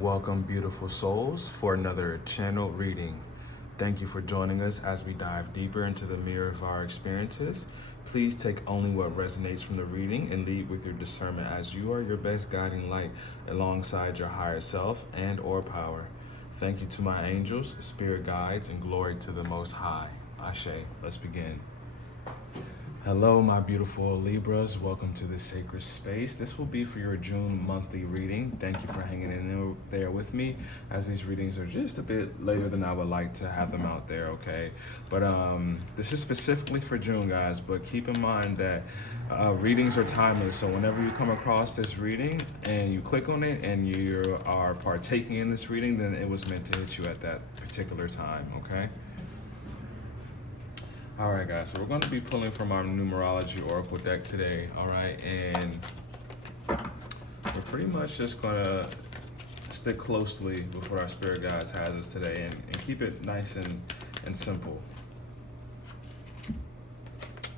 Welcome, beautiful souls, for another channel reading. Thank you for joining us as we dive deeper into the mirror of our experiences. Please take only what resonates from the reading and lead with your discernment, as you are your best guiding light alongside your higher self and or power. Thank you to my angels, spirit guides, and glory to the Most High. Ashe. Let's begin. Hello, my beautiful Libras. Welcome to this sacred space. This will be for your June monthly reading. Thank you for hanging in there with me, as these readings are just a bit later than I would like to have them out there, okay? But this is specifically for June, guys, but keep in mind that readings are timeless. So whenever you come across this reading and you click on it and you are partaking in this reading, then it was meant to hit you at that particular time, okay? All right, guys, so we're going to be pulling from our numerology oracle deck today, all right? And we're pretty much just going to stick closely with what our spirit guides has us today and keep it nice and simple.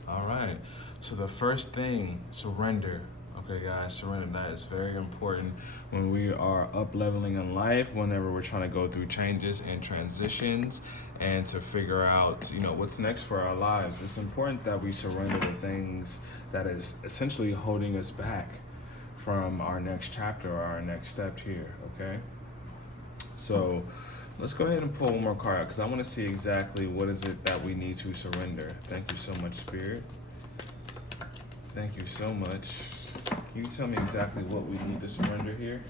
All right, so the first thing, surrender. Okay, guys, surrender. That is very important when we are up-leveling in life, whenever we're trying to go through changes and transitions and to figure out, what's next for our lives. It's important that we surrender the things that is essentially holding us back from our next chapter or our next step here, okay? So let's go ahead and pull one more card out, because I want to see exactly what is it that we need to surrender. Thank you so much, Spirit. Thank you so much. Can you tell me exactly what we need to surrender here?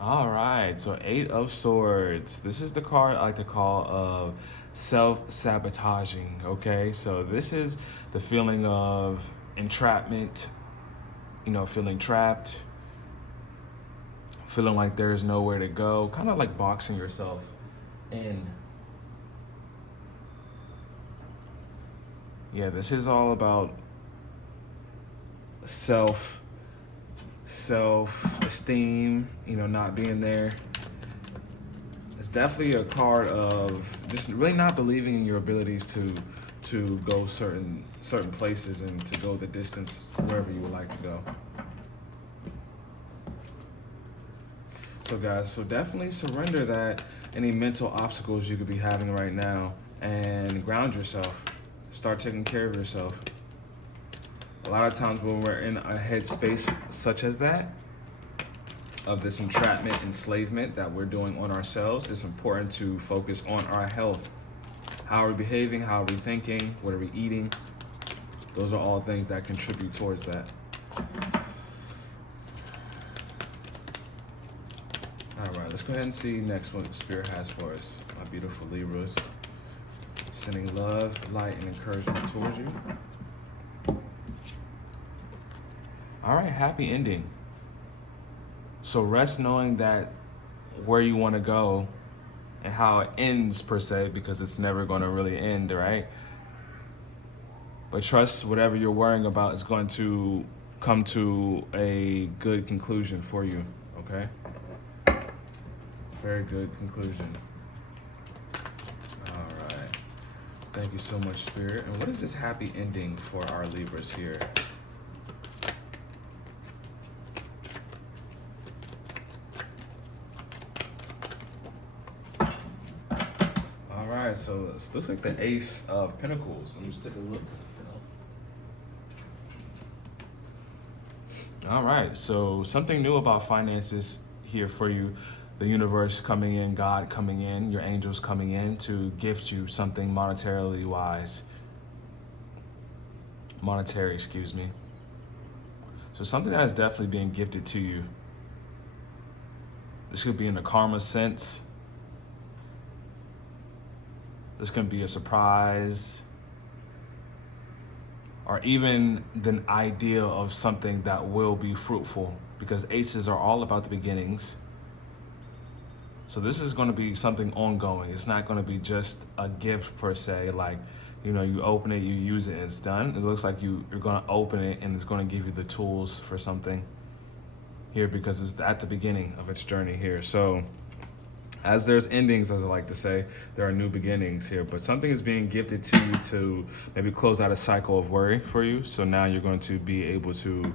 All right, so 8 of Swords. This is the card I like to call of self-sabotaging, okay? So this is the feeling of entrapment, feeling trapped, feeling like there's nowhere to go, kind of like boxing yourself in. Yeah, this is all about self-esteem, not being there. It's definitely a card of just really not believing in your abilities to go certain places and to go the distance wherever you would like to go. So guys, definitely surrender that any mental obstacles you could be having right now and ground yourself. Start taking care of yourself. A lot of times when we're in a headspace such as that, of this entrapment, enslavement that we're doing on ourselves, it's important to focus on our health. How are we behaving? How are we thinking? What are we eating? Those are all things that contribute towards that. All right, let's go ahead and see next what Spirit has for us, my beautiful Libras. Sending love, light, and encouragement towards you. All right, happy ending. So rest knowing that where you want to go and how it ends, per se, because it's never going to really end, right? But trust whatever you're worrying about is going to come to a good conclusion for you, okay? Very good conclusion. Thank you so much, Spirit. And what is this happy ending for our Libras here? All right, so this looks like the Ace of Pentacles. Let me just take a look. All right, so something new about finances here for you. The universe coming in, God coming in, your angels coming in to gift you something monetary, excuse me. So something that is definitely being gifted to you. This could be in the karma sense. This can be a surprise, or even the idea of something that will be fruitful, because aces are all about the beginnings. So this is going to be something ongoing. It's not going to be just a gift per se, like, you open it, you use it, and it's done. It looks like you're going to open it and it's going to give you the tools for something here, because it's at the beginning of its journey here. So as there's endings, as I like to say, there are new beginnings here, but something is being gifted to you to maybe close out a cycle of worry for you. So now you're going to be able to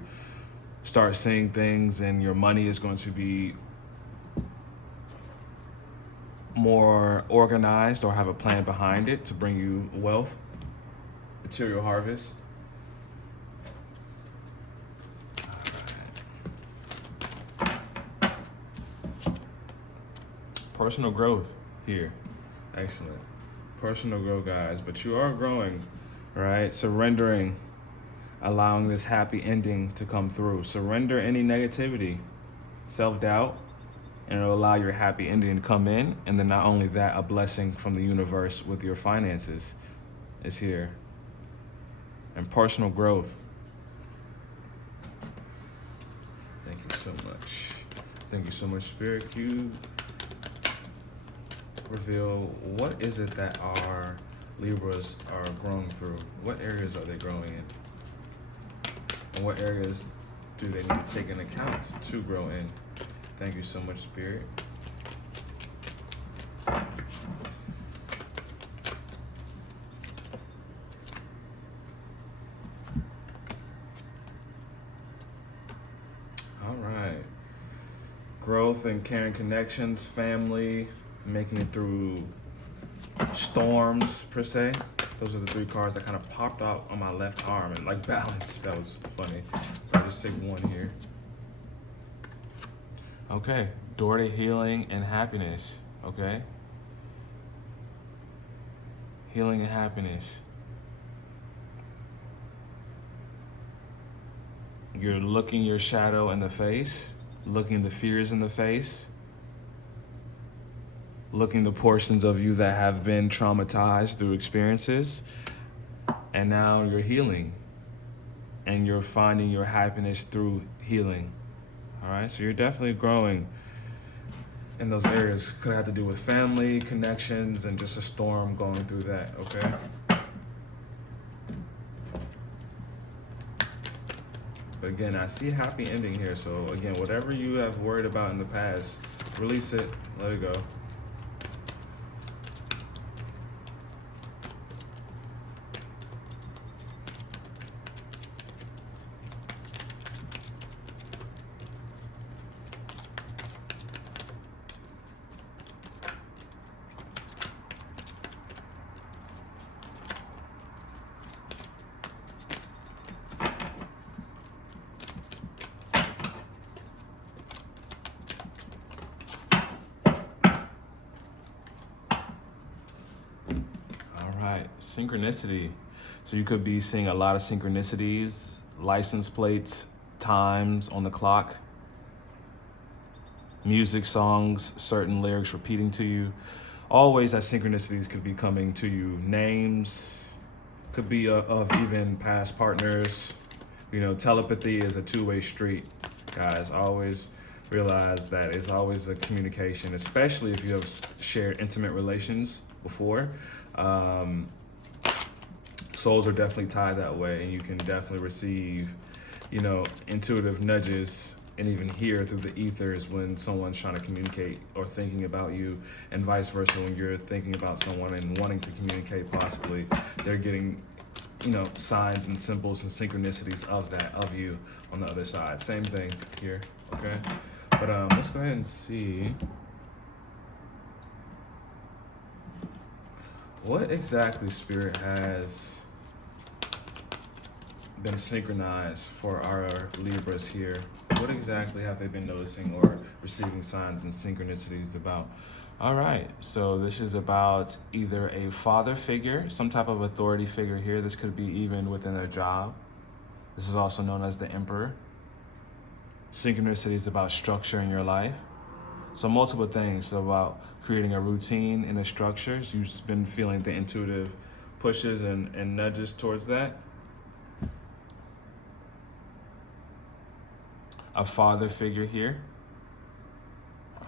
start seeing things, and your money is going to be more organized or have a plan behind it to bring you wealth, material harvest. Personal growth here. Excellent. Personal growth, guys. But you are growing, right? Surrendering, allowing this happy ending to come through. Surrender any negativity, self-doubt, and it'll allow your happy ending to come in. And then not only that, a blessing from the universe with your finances is here. And personal growth. Thank you so much. Thank you so much, Spirit. You reveal, what is it that our Libras are growing through? What areas are they growing in? And what areas do they need to take into account to grow in? Thank you so much, Spirit. All right. Growth and caring connections, family, making it through storms, per se. Those are the three cards that kind of popped out on my left arm and like balanced. That was funny. I'll just take one here. Okay, door to healing and happiness. Okay. Healing and happiness. You're looking your shadow in the face, looking the fears in the face, looking the portions of you that have been traumatized through experiences, and now you're healing, and you're finding your happiness through healing. All right, so you're definitely growing in those areas. Could have to do with family, connections, and just a storm going through that, okay? But again, I see a happy ending here. So again, whatever you have worried about in the past, release it, let it go. Synchronicity. So you could be seeing a lot of synchronicities, license plates, times on the clock, music, songs, certain lyrics repeating to you. Always that synchronicities could be coming to you. Names, could be of even past partners. You know, telepathy is a two-way street, guys. Always realize that it's always a communication, especially if you have shared intimate relations before. Souls are definitely tied that way, and you can definitely receive, you know, intuitive nudges and even hear through the ethers when someone's trying to communicate or thinking about you, and vice versa when you're thinking about someone and wanting to communicate. Possibly they're getting, you know, signs and symbols and synchronicities of that, of you on the other side. Same thing here, okay? But let's go ahead and see what exactly Spirit has been synchronized for our Libras here. What exactly have they been noticing or receiving signs and synchronicities about? All right, so this is about either a father figure, some type of authority figure here. This could be even within a job. This is also known as the Emperor. Synchronicities about structure in your life. So multiple things about creating a routine and a structure. So you've been feeling the intuitive pushes and nudges towards that. A father figure here,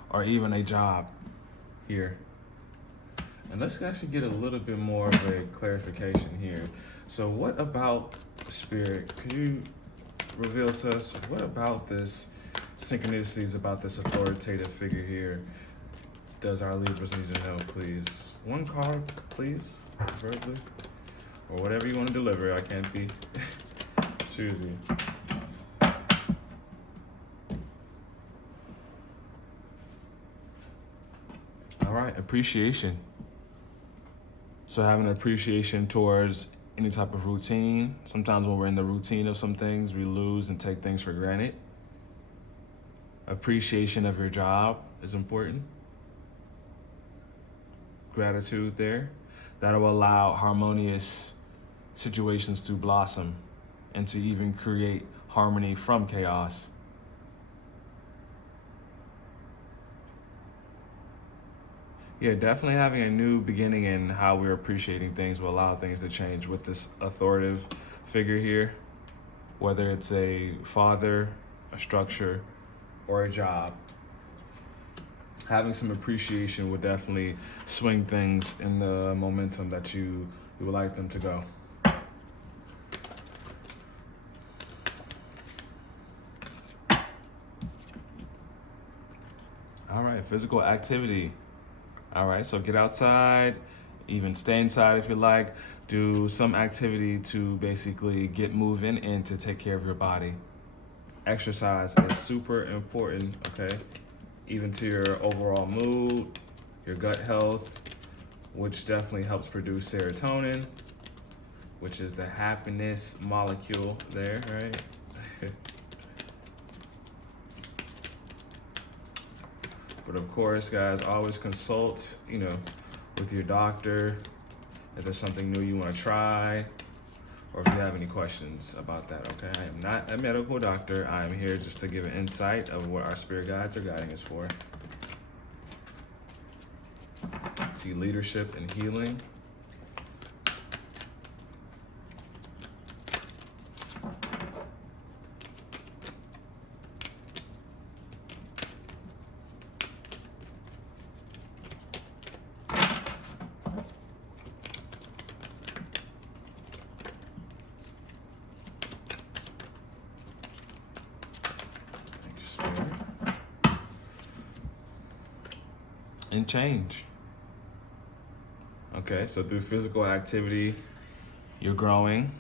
or even a job here. And let's actually get a little bit more of a clarification here. So what about Spirit? Could you reveal to us what about this synchronicities about this authoritative figure here does our Libras need to know, please? One card, please, preferably. Or whatever you want to deliver. I can't be choosy. right, appreciation. So having an appreciation towards any type of routine. Sometimes when we're in the routine of some things, we lose and take things for granted. Appreciation of your job is important. Gratitude there. That'll allow harmonious situations to blossom and to even create harmony from chaos. Yeah, definitely having a new beginning in how we're appreciating things will allow things to change with this authoritative figure here, whether it's a father, a structure, or a job. Having some appreciation would definitely swing things in the momentum that you would like them to go. All right, physical activity. All right, so get outside, even stay inside if you like. Do some activity to basically get moving and to take care of your body. Exercise is super important, okay? Even to your overall mood, your gut health, which definitely helps produce serotonin, which is the happiness molecule there, right? But of course, guys, always consult, with your doctor if there's something new you want to try, or if you have any questions about that, okay? I am not a medical doctor. I am here just to give an insight of what our spirit guides are guiding us for. See leadership and healing. And change. Okay, so through physical activity, you're growing,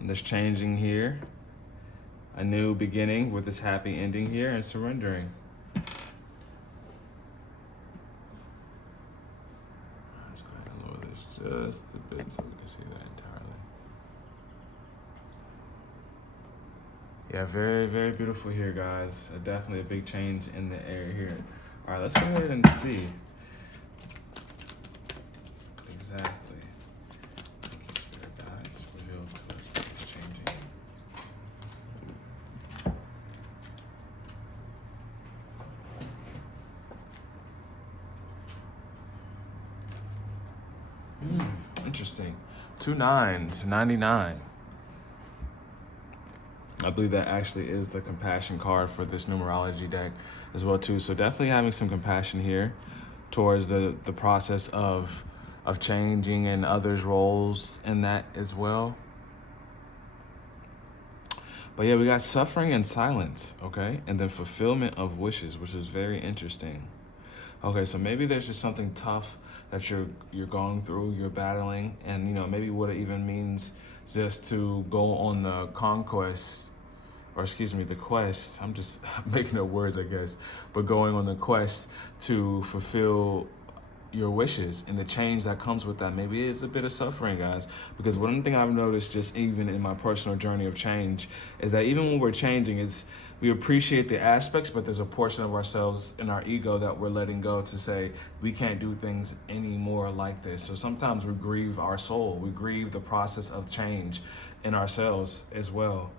and there's changing here. A new beginning with this happy ending here, and surrendering. Let's go ahead and lower this just a bit so we can see that entirely. Yeah, very, very beautiful here, guys. Definitely a big change in the air here. All right, let's go ahead and see. Exactly. Thank you, Spirit Guides. Reveal to us what is changing. Interesting. 2 9s, 99. I believe that actually is the compassion card for this numerology deck as well too. So definitely having some compassion here towards the process of changing and others' roles in that as well. But yeah, we got suffering and silence, okay? And then fulfillment of wishes, which is very interesting. Okay, so maybe there's just something tough that you're going through, you're battling, and maybe what it even means just to go on the conquest, or the quest. I'm just making up words, I guess, but going on the quest to fulfill your wishes and the change that comes with that. Maybe it's a bit of suffering, guys, because one thing I've noticed just even in my personal journey of change is that even when we're changing, we appreciate the aspects, but there's a portion of ourselves in our ego that we're letting go to say we can't do things anymore like this. So sometimes we grieve our soul, we grieve the process of change in ourselves as well.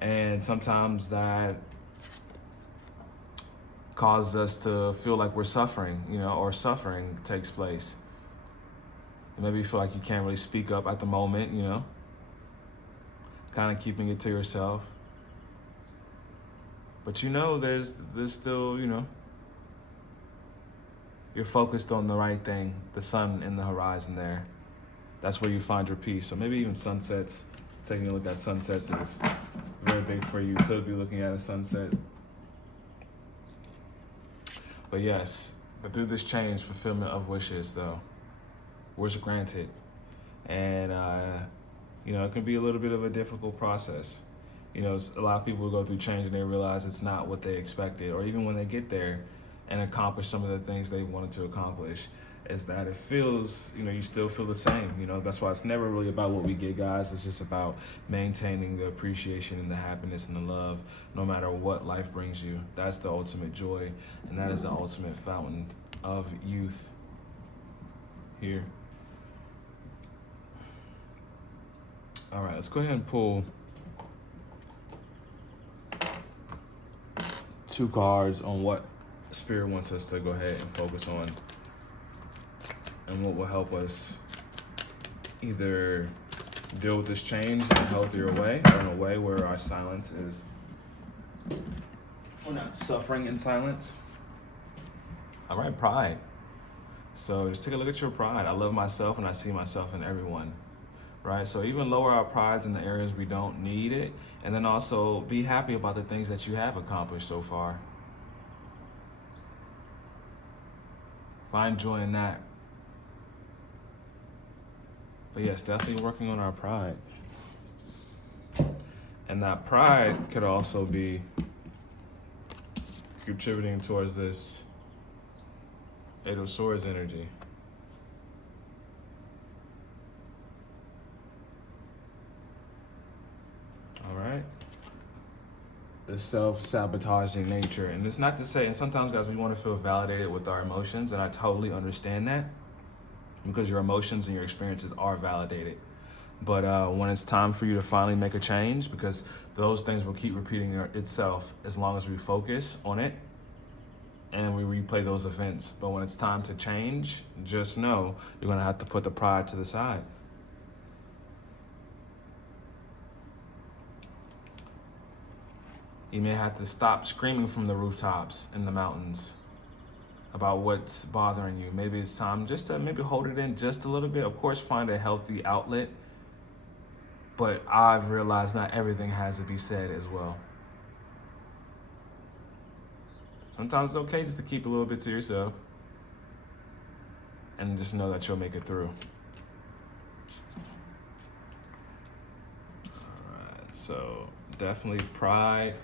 And sometimes that causes us to feel like we're suffering, or suffering takes place. And maybe you feel like you can't really speak up at the moment, kind of keeping it to yourself. But there's still, you're focused on the right thing, the sun in the horizon there. That's where you find your peace. So maybe even sunsets, taking a look at sunsets is very big for you. Could be looking at a sunset. But yes, but through this change, fulfillment of wishes, though, wish granted. And, it can be a little bit of a difficult process. A lot of people go through change and they realize it's not what they expected, or even when they get there and accomplish some of the things they wanted to accomplish, is that it feels, you still feel the same. That's why it's never really about what we get, guys. It's just about maintaining the appreciation and the happiness and the love, no matter what life brings you. That's the ultimate joy, and that is the ultimate fountain of youth here. All right, let's go ahead and pull 2 cards on what Spirit wants us to go ahead and focus on, and what will help us either deal with this change in a healthier way, or in a way where our silence is, we're not suffering in silence. All right, pride. So just take a look at your pride. I love myself and I see myself in everyone, right? So even lower our prides in the areas we don't need it, and then also be happy about the things that you have accomplished so far. Find joy in that. But yes, definitely working on our pride. And that pride could also be contributing towards this Eight of Swords energy. All right. The self-sabotaging nature. And it's not to say, and sometimes, guys, we want to feel validated with our emotions, and I totally understand that, because your emotions and your experiences are validated. But when it's time for you to finally make a change, because those things will keep repeating itself as long as we focus on it and we replay those events. But when it's time to change, just know you're going to have to put the pride to the side. You may have to stop screaming from the rooftops in the mountains about what's bothering you. Maybe it's time just to maybe hold it in just a little bit. Of course, find a healthy outlet. But I've realized not everything has to be said as well. Sometimes it's okay just to keep a little bit to yourself and just know that you'll make it through. All right, so definitely pride.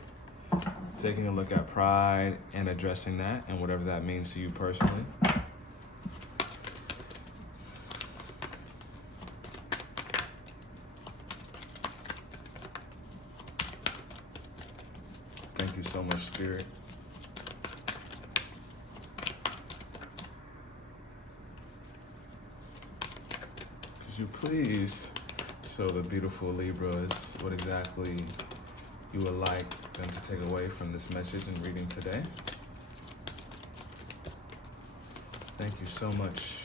Taking a look at pride and addressing that and whatever that means to you personally. Thank you so much, Spirit. Could you please show the beautiful Libras what exactly you would like them to take away from this message and reading today? Thank you so much.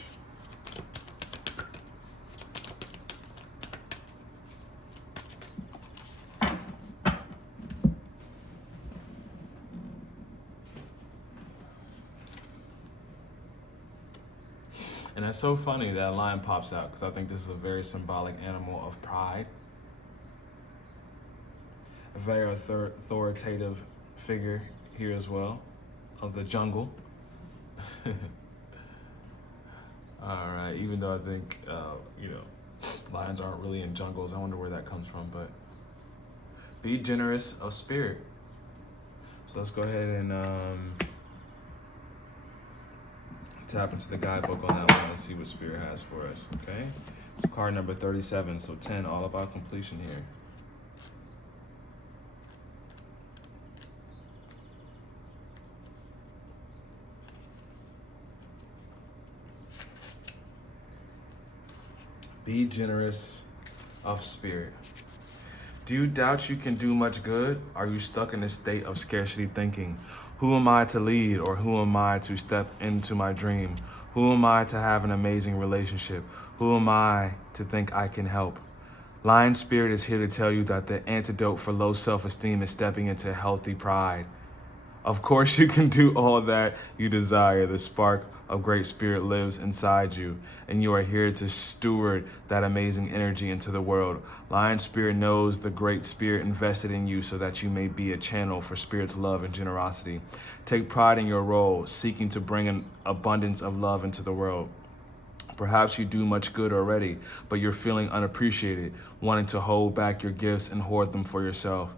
And it's so funny that lion pops out, because I think this is a very symbolic animal of pride. A very authoritative figure here as well, of the jungle. All right, even though I think, lions aren't really in jungles. I wonder where that comes from, but be generous of spirit. So let's go ahead and tap into the guidebook on that one and see what Spirit has for us, okay? So card number 37, so 10, all about completion here. Be generous of spirit. Do you doubt you can do much good? Are you stuck in a state of scarcity thinking? Who am I to lead, or who am I to step into my dream? Who am I to have an amazing relationship? Who am I to think I can help? Lion Spirit is here to tell you that the antidote for low self-esteem is stepping into healthy pride. Of course you can do all that you desire. The spark of great spirit lives inside you, and you are here to steward that amazing energy into the world. Lion Spirit knows the great spirit invested in you so that you may be a channel for Spirit's love and generosity. Take pride in your role, seeking to bring an abundance of love into the world. Perhaps you do much good already, but you're feeling unappreciated, wanting to hold back your gifts and hoard them for yourself.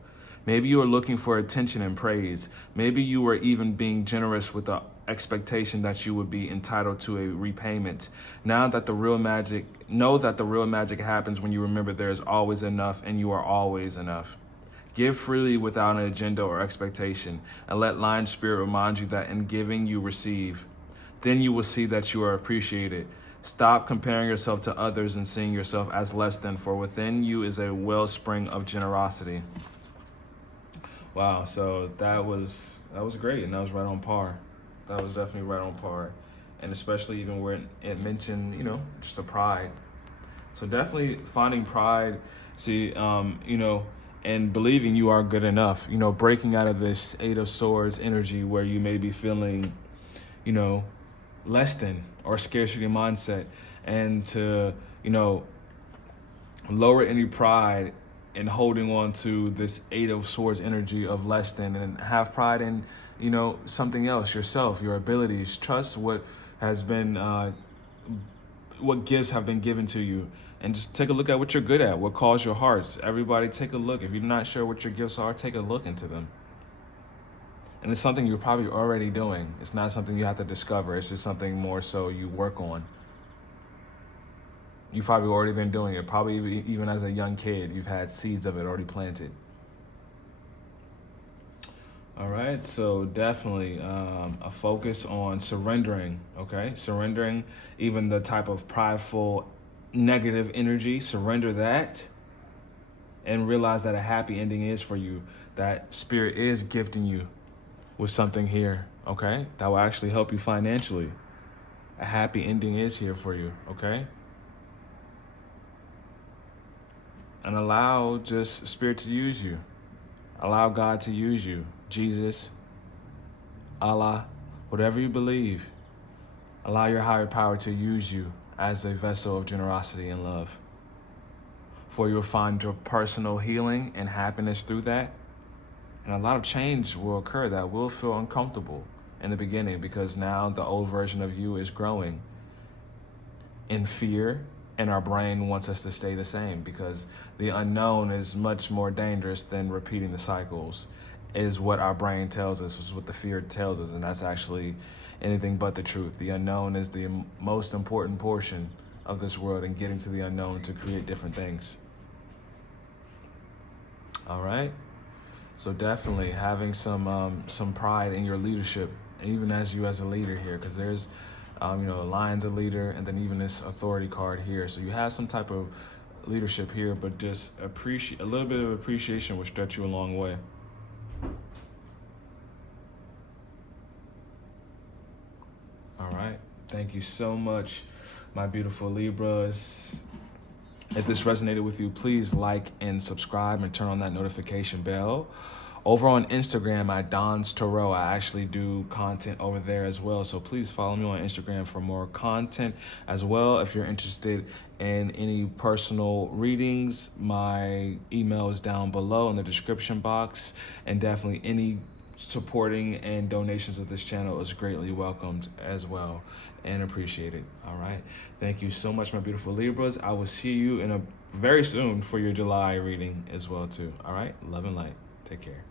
Maybe you are looking for attention and praise. Maybe you are even being generous with the expectation that you would be entitled to a repayment. Know that the real magic happens when you remember there is always enough and you are always enough. Give freely without an agenda or expectation, and let Lion Spirit remind you that in giving you receive. Then you will see that you are appreciated. Stop comparing yourself to others and seeing yourself as less than, for within you is a wellspring of generosity. Wow, so that was great, and that was right on par. That was definitely right on par. And especially even where it mentioned, just the pride. So definitely finding pride, and believing you are good enough, breaking out of this Eight of Swords energy where you may be feeling, less than or scarcity mindset, and to, lower any pride in holding on to this Eight of Swords energy of less than, and have pride in, something else, yourself, your abilities. Trust what has been, what gifts have been given to you, and just take a look at what you're good at, what calls your hearts. Everybody take a look. If you're not sure what your gifts are, take a look into them. And it's something you're probably already doing. It's not something you have to discover. It's just something more so you work on. You've probably already been doing it. Probably even as a young kid, you've had seeds of it already planted. All right, so definitely a focus on surrendering, okay? Surrendering even the type of prideful, negative energy. Surrender that and realize that a happy ending is for you. That Spirit is gifting you with something here, okay? That will actually help you financially. A happy ending is here for you, okay? And allow just Spirit to use you. Allow God to use you. Jesus, Allah, whatever you believe. Allow your higher power to use you as a vessel of generosity and love. For you'll find your personal healing and happiness through that. And a lot of change will occur that will feel uncomfortable in the beginning, because now the old version of you is growing in fear, and our brain wants us to stay the same, because the unknown is much more dangerous than repeating the cycles, is what our brain tells us, is what the fear tells us, and that's actually anything but the truth. The unknown is the most important portion of this world, and getting to the unknown to create different things. All right? So definitely having some pride in your leadership, even as you as a leader here, because there's, Lion's a leader, and then even this authority card here. So you have some type of leadership here, but just a little bit of appreciation will stretch you a long way. All right. Thank you so much, my beautiful Libras. If this resonated with you, please like and subscribe and turn on that notification bell. Over on Instagram at Donstarot, I actually do content over there as well. So please follow me on Instagram for more content as well. If you're interested in any personal readings, my email is down below in the description box. And definitely any supporting and donations of this channel is greatly welcomed as well and appreciated. All right. Thank you so much, my beautiful Libras. I will see you very soon for your July reading as well too. All right. Love and light. Take care.